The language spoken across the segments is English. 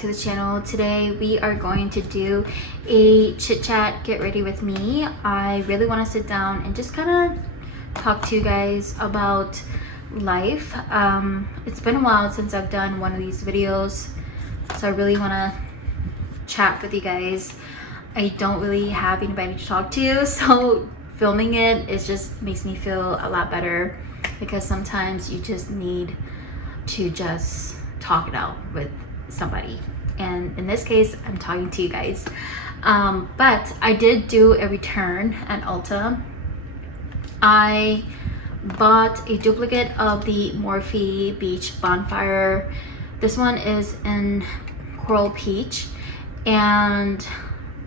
to the channel. Today we are going to do a chit chat get ready with me. I really want to sit down and just kind of talk to you guys about life. It's been a while since I've done one of these videos, so I really want to chat with you guys. I don't really have anybody to talk to, so filming it just makes me feel a lot better, because sometimes you just need to just talk it out with somebody, and in this case I'm talking to you guys. But I did do a return at Ulta. I bought a duplicate of the Morphe Beach Bonfire. This one is in Coral Peach, and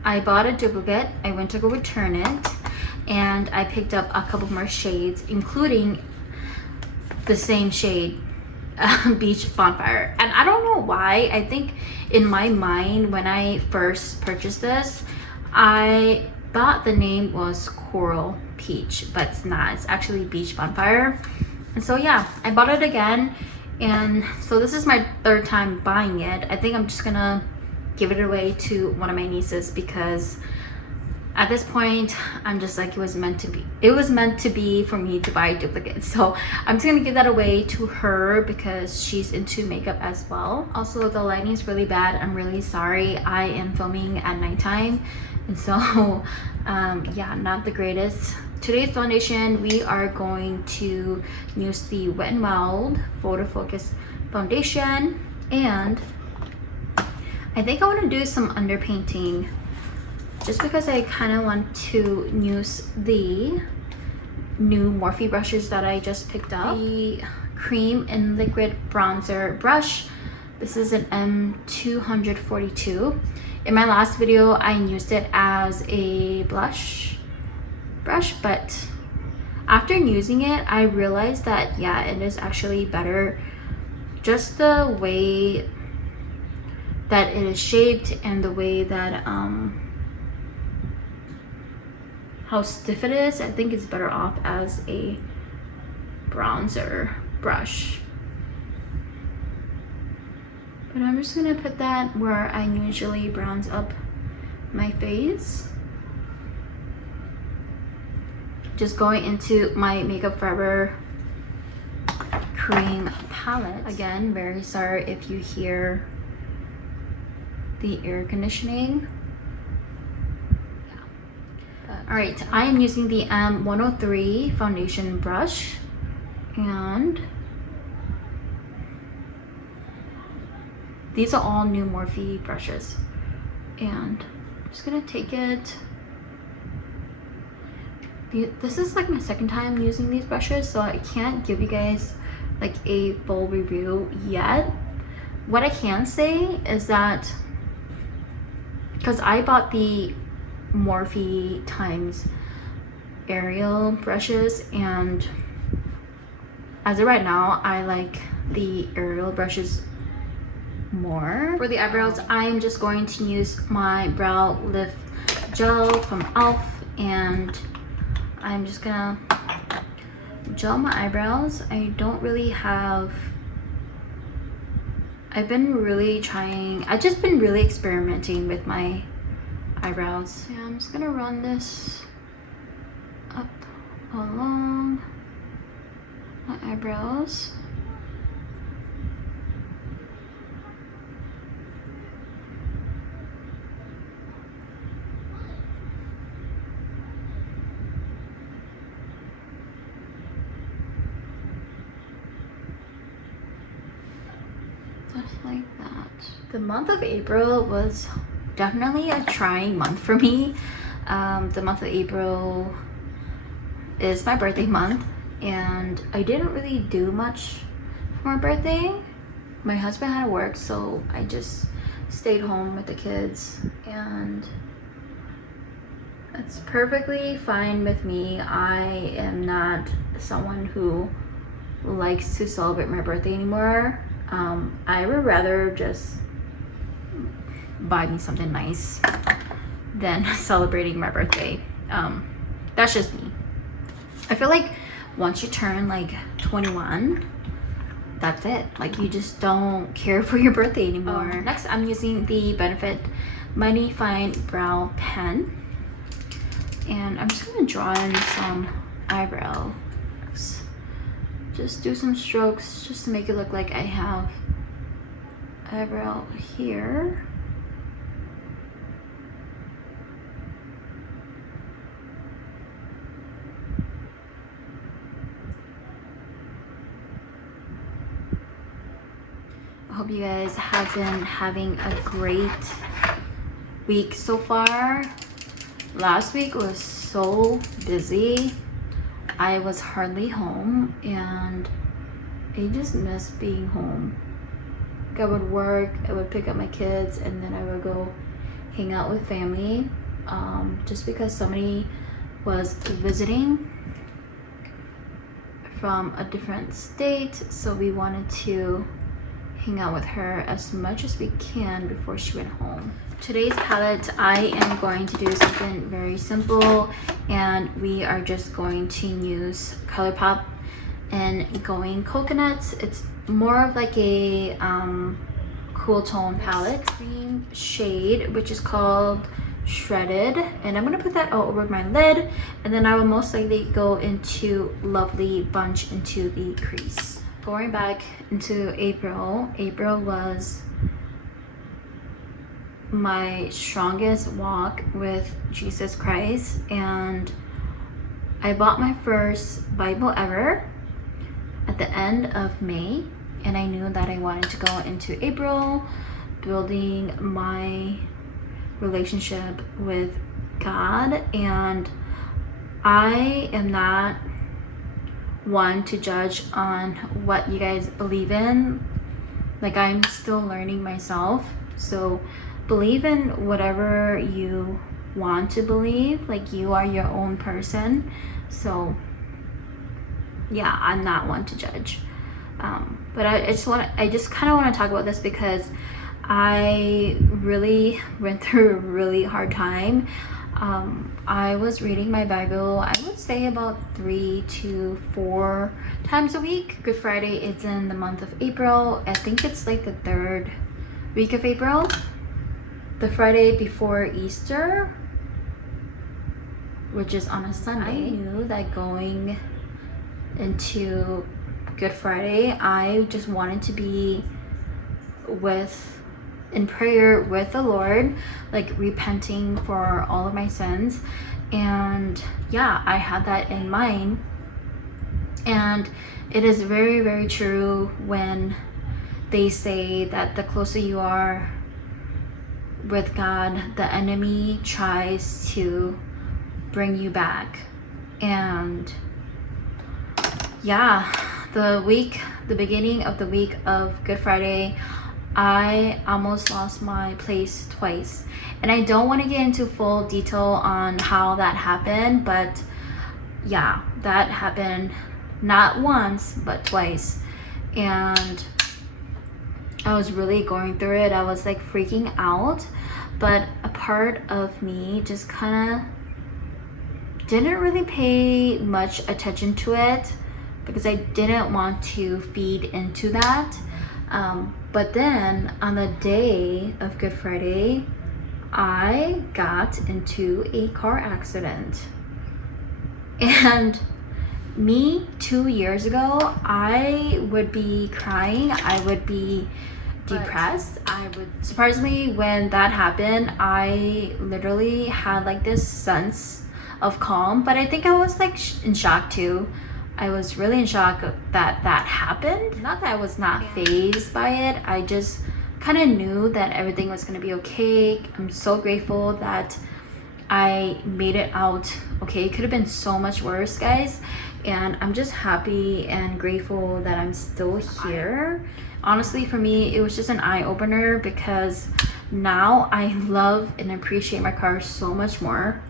I bought a duplicate. I went to go return it, and I picked up a couple more shades, including the same shade, Beach Bonfire. And I don't know why. I think in my mind when I first purchased this, I thought the name was Coral Peach, but it's not. It's actually Beach Bonfire. And so yeah, I bought it again, and so this is my third time buying it. I think I'm just gonna give it away to one of my nieces, because at this point I'm just like, it was meant to be for me to buy a duplicate. So I'm just gonna give that away to her because she's into makeup as well. Also, the lighting is really bad. I'm really sorry. I am filming at nighttime, and so yeah, not the greatest. Today's foundation, we are going to use the Wet n Wild Photo Focus foundation, and I think I want to do some underpainting, just because I kind of want to use the new Morphe brushes that I just picked up. The cream and liquid bronzer brush. This is an M242. In my last video, I used it as a blush brush, but after using it, I realized that yeah, it is actually better. Just the way that it is shaped and the way that how stiff it is, I think it's better off as a bronzer brush. But I'm just gonna put that where I usually bronze up my face. Just going into my Makeup Forever cream palette. Again, very sorry if you hear the air conditioning. All right, I am using the M103 foundation brush, and these are all new Morphe brushes, and I'm just gonna take it. This is like my second time using these brushes, so I can't give you guys like a full review yet. What I can say is that, because I bought the Morphe times Ariel brushes, and as of right now I like the Ariel brushes more. For the eyebrows, I'm just going to use my brow lift gel from e.l.f. and I'm just gonna gel my eyebrows. I don't really have, I've just been really experimenting with my eyebrows. Yeah, I'm just gonna run this up along my eyebrows. Just like that. The month of April was definitely a trying month for me. The month of April is my birthday month, and I didn't really do much for my birthday. My husband had to work, so I just stayed home with the kids, and it's perfectly fine with me. I am not someone who likes to celebrate my birthday anymore. I would rather just buy me something nice than celebrating my birthday. That's just me. I feel like once you turn like 21, that's it. Like, you just don't care for your birthday anymore. Next, I'm using the Benefit Mighty Fine Brow Pen, and I'm just gonna draw in some eyebrows. Just do some strokes just to make it look like I have eyebrow here. I hope you guys have been having a great week so far. Last week was so busy. I was hardly home and I just missed being home. I would work, I would pick up my kids, and then I would go hang out with family, just because somebody was visiting from a different state, so we wanted to hang out with her as much as we can before she went home. Today's palette, I am going to do something very simple, and we are just going to use ColourPop and Going Coconuts. It's more of like a cool tone palette. Cream shade, which is called Shredded, and I'm gonna put that all over my lid, and then I will most likely go into Lovely Bunch into the crease. Going back into April was my strongest walk with Jesus Christ, and I bought my first Bible ever at the end of May, and I knew that I wanted to go into April building my relationship with God. And I am not one to judge on what you guys believe in. Like, I'm still learning myself, so believe in whatever you want to believe. Like, you are your own person, so yeah, I'm not one to judge. But I just kind of want to talk about this because I really went through a really hard time. I was reading my Bible, I would say about 3 to 4 times a week. Good Friday is in the month of April. I think it's like the 3rd week of April, the Friday before Easter, which is on a Sunday. I knew that going into Good Friday, I just wanted to be in prayer with the Lord, like repenting for all of my sins. And yeah, I had that in mind. And it is very, very true when they say that the closer you are with God, the enemy tries to bring you back. And yeah, the beginning of the week of Good Friday, I almost lost my place twice. And I don't want to get into full detail on how that happened, but yeah, that happened not once, but twice. And I was really going through it. I was like freaking out, but a part of me just kind of didn't really pay much attention to it because I didn't want to feed into that. But then on the day of Good Friday, I got into a car accident. And me 2 years ago, I would be crying, I would be depressed. Surprisingly, when that happened, I literally had like this sense of calm, but I think I was like in shock too. I was really in shock that happened. Not that I was not fazed by it, I just kind of knew that everything was going to be okay. I'm so grateful that I made it out okay. It could have been so much worse, guys, and I'm just happy and grateful that I'm still here. Honestly, for me, it was just an eye-opener because now I love and appreciate my car so much more.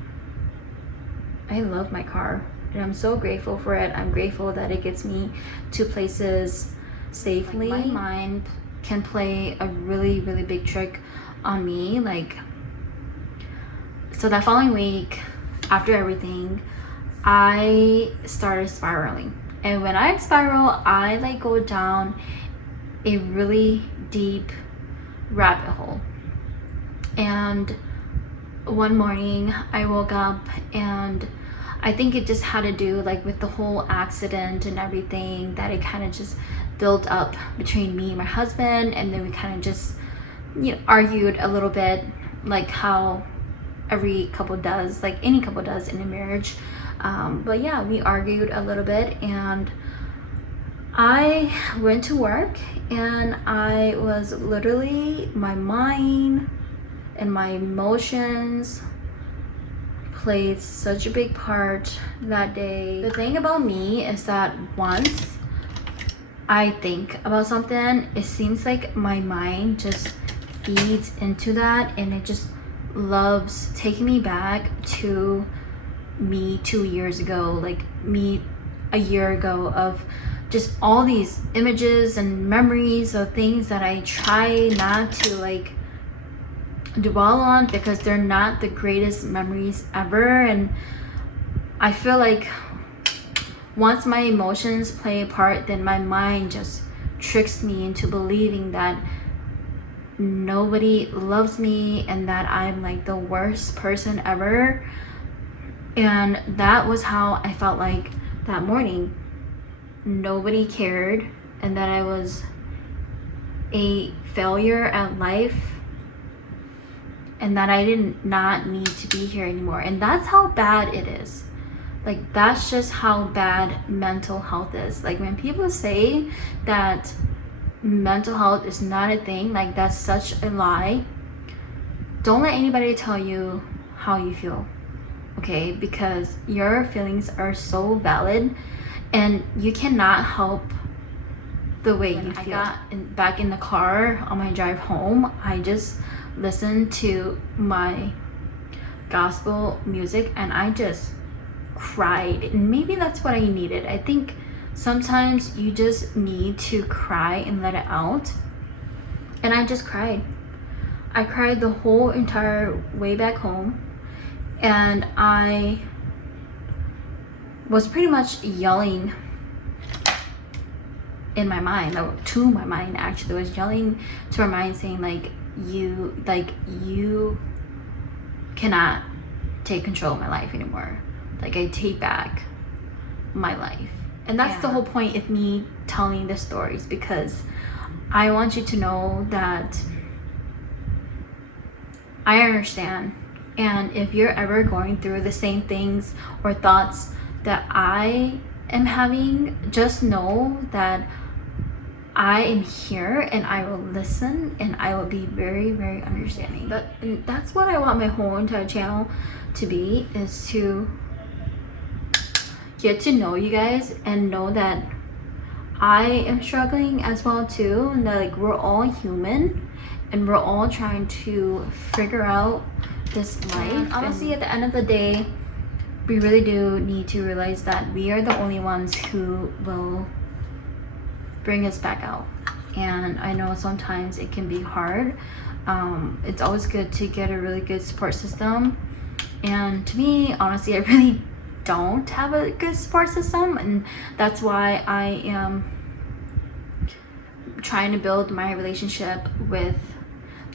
I love my car and I'm so grateful for it. I'm grateful that it gets me to places safely. My mind can play a really, really big trick on me. Like, so that following week, after everything, I started spiraling. And when I spiral, I like go down a really deep rabbit hole. And one morning I woke up, and I think it just had to do like with the whole accident and everything, that it kind of just built up between me and my husband, and then we kind of just, you know, argued a little bit, like how every couple does, like any couple does in a marriage. But yeah, we argued a little bit, and I went to work, and I was literally, my mind and my emotions played such a big part that day. The thing about me is that once I think about something, it seems like my mind just feeds into that, and it just loves taking me back to me 2 years ago, like me a year ago, of just all these images and memories of things that I try not to like dwell on, because they're not the greatest memories ever. And I feel like once my emotions play a part, then my mind just tricks me into believing that nobody loves me and that I'm like the worst person ever. And that was how I felt like that morning. Nobody cared, and that I was a failure at life, and that I did not need to be here anymore. And that's how bad it is. Like, that's just how bad mental health is. Like, when people say that mental health is not a thing, like, that's such a lie. Don't let anybody tell you how you feel, okay? Because your feelings are so valid, and you cannot help the way you feel. I got back in the car on my drive home, I just listened to my gospel music, and I just cried. And maybe that's what I needed. I think sometimes you just need to cry and let it out. And I just cried. I cried the whole entire way back home, and I was pretty much yelling in my mind, to my mind actually. I was yelling to my mind, saying like, you cannot take control of my life anymore. Like, I take back my life. And that's the whole point of me telling the stories, because I want you to know that I understand. And if you're ever going through the same things or thoughts that I am having, just know that I am here, and I will listen, and I will be very, very understanding. And that's what I want my whole entire channel to be, is to get to know you guys and know that I am struggling as well too, and that like we're all human, and we're all trying to figure out this life. And honestly, at the end of the day, we really do need to realize that we are the only ones who will bring us back out. And I know sometimes it can be hard. It's always good to get a really good support system, and to me, honestly, I really don't have a good support system, and that's why I am trying to build my relationship with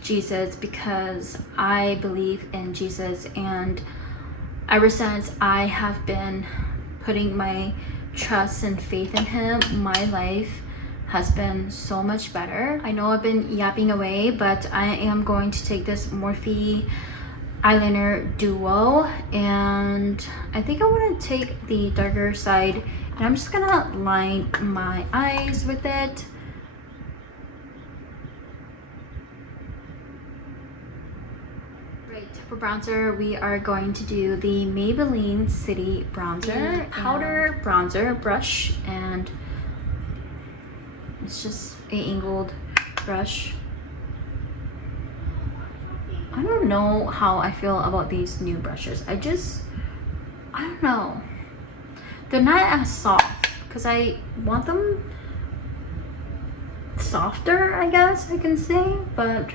Jesus, because I believe in Jesus, and ever since I have been putting my trust and faith in him, my life has been so much better. I know I've been yapping away, but I am going to take this Morphe eyeliner duo, and I think I want to take the darker side, and I'm just gonna line my eyes with it. Right, for bronzer, we are going to do the Maybelline City Bronzer powder bronzer brush, and it's just an angled brush. I don't know how I feel about these new brushes. I don't know. They're not as soft, because I want them softer, I guess I can say. But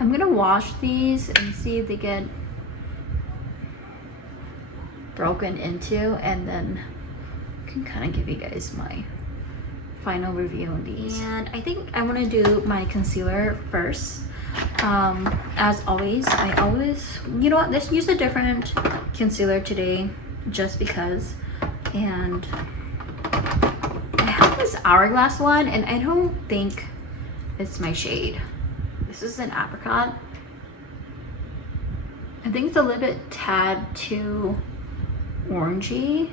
I'm gonna wash these and see if they get broken into, and then I can kind of give you guys my final review on these. And I think I want to do my concealer first. As always, you know what, let's use a different concealer today just because. And I have this Hourglass one, and I don't think it's my shade. This is an apricot. I think it's a little bit tad too orangey.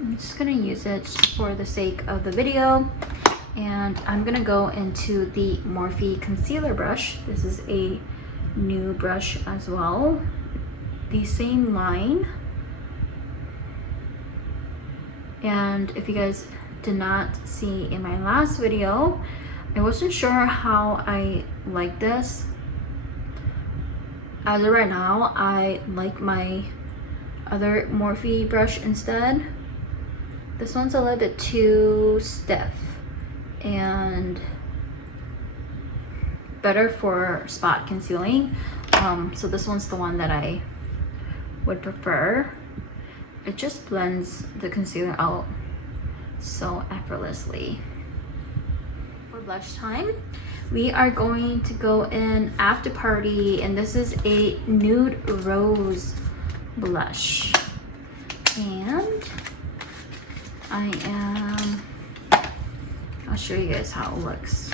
I'm just gonna use it for the sake of the video. And I'm gonna go into the Morphe concealer brush. This is a new brush as well. The same line. And if you guys did not see in my last video, I wasn't sure how I like this. As of right now, I like my other Morphe brush instead. This one's a little bit too stiff and better for spot concealing. So this one's the one that I would prefer. It just blends the concealer out so effortlessly. For blush time, we are going to go in After Party, and this is a nude rose blush. And I'll show you guys how it looks.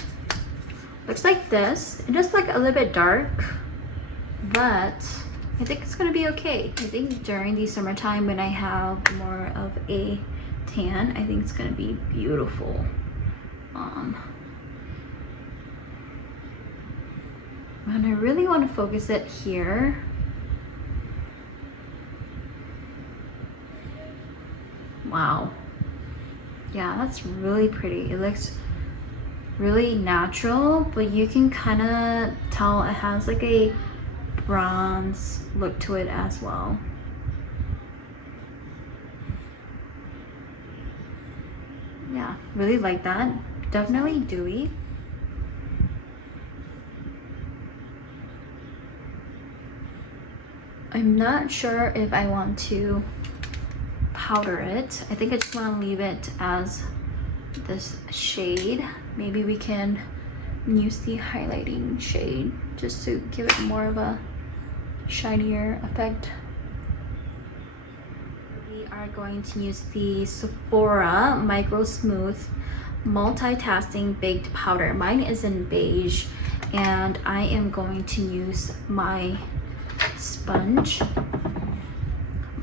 Looks like this. It is like a little bit dark, but I think it's gonna be okay. I think during the summertime when I have more of a tan, I think it's gonna be beautiful. And I really want to focus it here. Wow. Yeah, that's really pretty. It looks really natural, but you can kind of tell it has like a bronze look to it as well. Yeah, really like that. Definitely dewy. I'm not sure if I want to powder it. I think I just want to leave it as this shade. Maybe we can use the highlighting shade just to give it more of a shinier effect. We are going to use the Sephora Micro Smooth Multitasking Baked Powder. Mine is in beige, and I am going to use my sponge,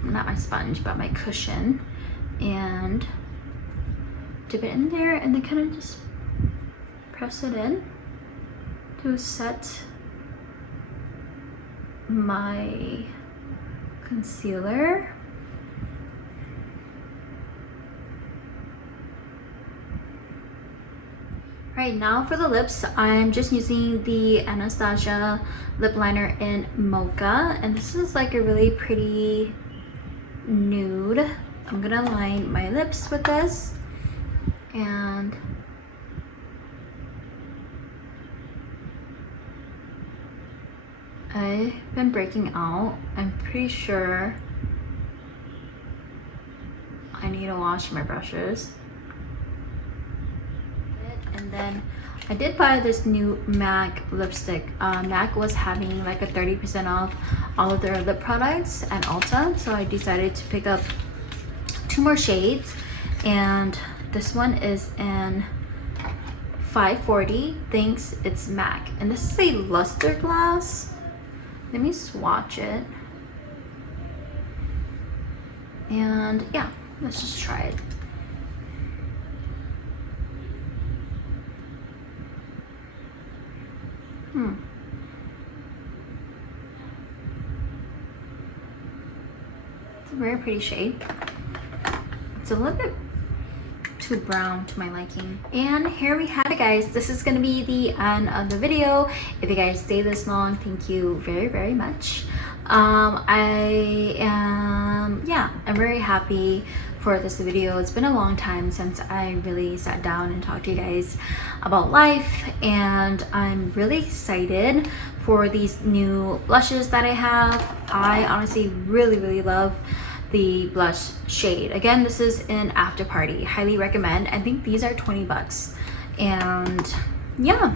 not my sponge, but my cushion, and dip it in there and then kind of just press it in to set my concealer. Right now for the lips, I'm just using the Anastasia lip liner in Mocha, and this is like a really pretty nude. I'm gonna line my lips with this, and I've been breaking out. I'm pretty sure I need to wash my brushes. And then I did buy this new MAC lipstick. MAC was having like a 30% off all of their lip products at Ulta, so I decided to pick up 2 more shades, and this one is in 540. Thanks, it's MAC, and this is a luster glass. Let me swatch it, and yeah, let's just try it. It's a very pretty shade. It's a little bit too brown to my liking. And here we have it, guys. This is gonna be the end of the video. If you guys stay this long, thank you very, very much. I'm very happy for this video. It's been a long time since I really sat down and talked to you guys about life, and I'm really excited for these new blushes that I have. I honestly really love the blush shade. Again, this is an after party, highly recommend. I think these are 20 bucks. And yeah,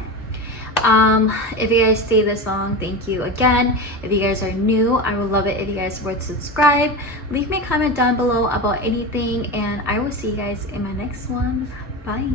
if you guys stay this long, thank you again. If you guys are new, I would love it if you guys would subscribe, leave me a comment down below about anything, and I will see you guys in my next one. Bye.